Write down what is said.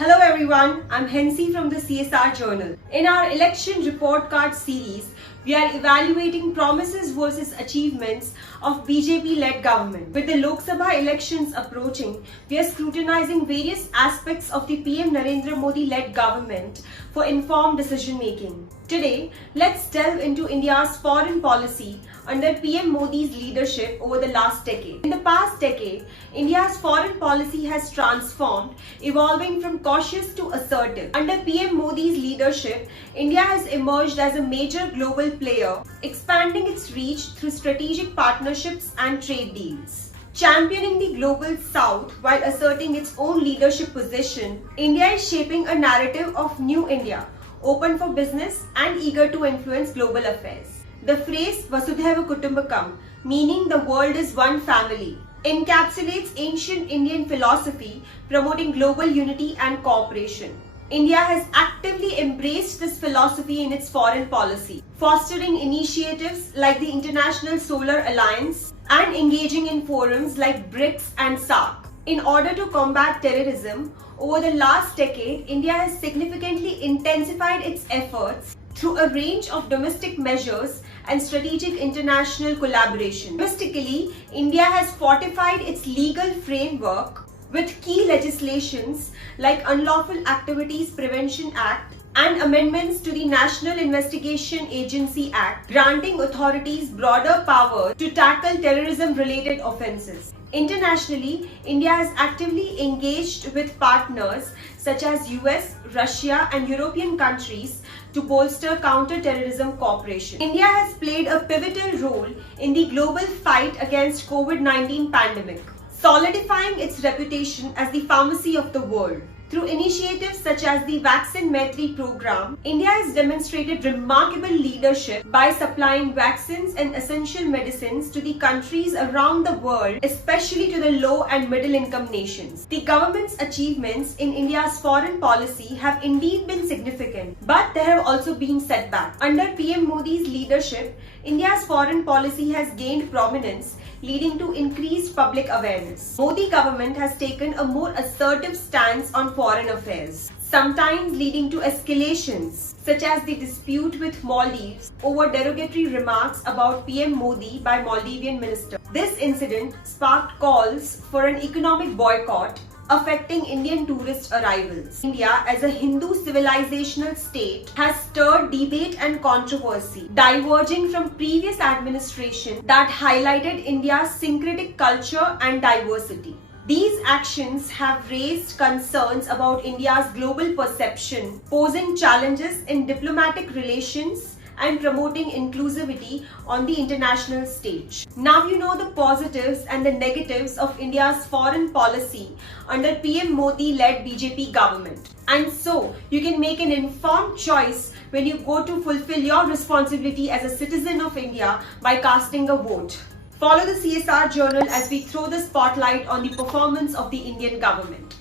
Hello everyone, I'm Hensi from the CSR Journal. In our election report card series, we are evaluating promises versus achievements of BJP-led government. With the Lok Sabha elections approaching, we are scrutinizing various aspects of the PM Narendra Modi-led government for informed decision-making. Today, let's delve into India's foreign policy under PM Modi's leadership over the last decade. In the past decade, India's foreign policy has transformed, evolving from cautious to assertive. Under PM Modi's leadership, India has emerged as a major global player, expanding its reach through strategic partnerships and trade deals. Championing the global south while asserting its own leadership position, India is shaping a narrative of New India, open for business and eager to influence global affairs. The phrase Vasudhaiva Kutumbakam, meaning the world is one family, encapsulates ancient Indian philosophy promoting global unity and cooperation. India has actively embraced this philosophy in its foreign policy, fostering initiatives like the International Solar Alliance and engaging in forums like BRICS and SAARC. In order to combat terrorism, over the last decade, India has significantly intensified its efforts through a range of domestic measures and strategic international collaboration. Domestically, India has fortified its legal framework with key legislations like Unlawful Activities Prevention Act and amendments to the National Investigation Agency Act, granting authorities broader power to tackle terrorism-related offences. Internationally, India has actively engaged with partners such as US, Russia and European countries to bolster counter-terrorism cooperation. India has played a pivotal role in the global fight against COVID-19 pandemic, solidifying its reputation as the pharmacy of the world. Through initiatives such as the Vaccine Maitri program, India has demonstrated remarkable leadership by supplying vaccines and essential medicines to the countries around the world, especially to the low and middle income nations. The government's achievements in India's foreign policy have indeed been significant, but there have also been setbacks. Under PM Modi's leadership, India's foreign policy has gained prominence, leading to increased public awareness. Modi government has taken a more assertive stance on foreign affairs, sometimes leading to escalations, such as the dispute with Maldives over derogatory remarks about PM Modi by Maldivian minister. This incident sparked calls for an economic boycott, affecting Indian tourist arrivals. India, as a Hindu civilizational state, has stirred debate and controversy, diverging from previous administration that highlighted India's syncretic culture and diversity. These actions have raised concerns about India's global perception, posing challenges in diplomatic relations and promoting inclusivity on the international stage. Now you know the positives and the negatives of India's foreign policy under PM Modi-led BJP government. And so, you can make an informed choice when you go to fulfill your responsibility as a citizen of India by casting a vote. Follow the CSR Journal as we throw the spotlight on the performance of the Indian government.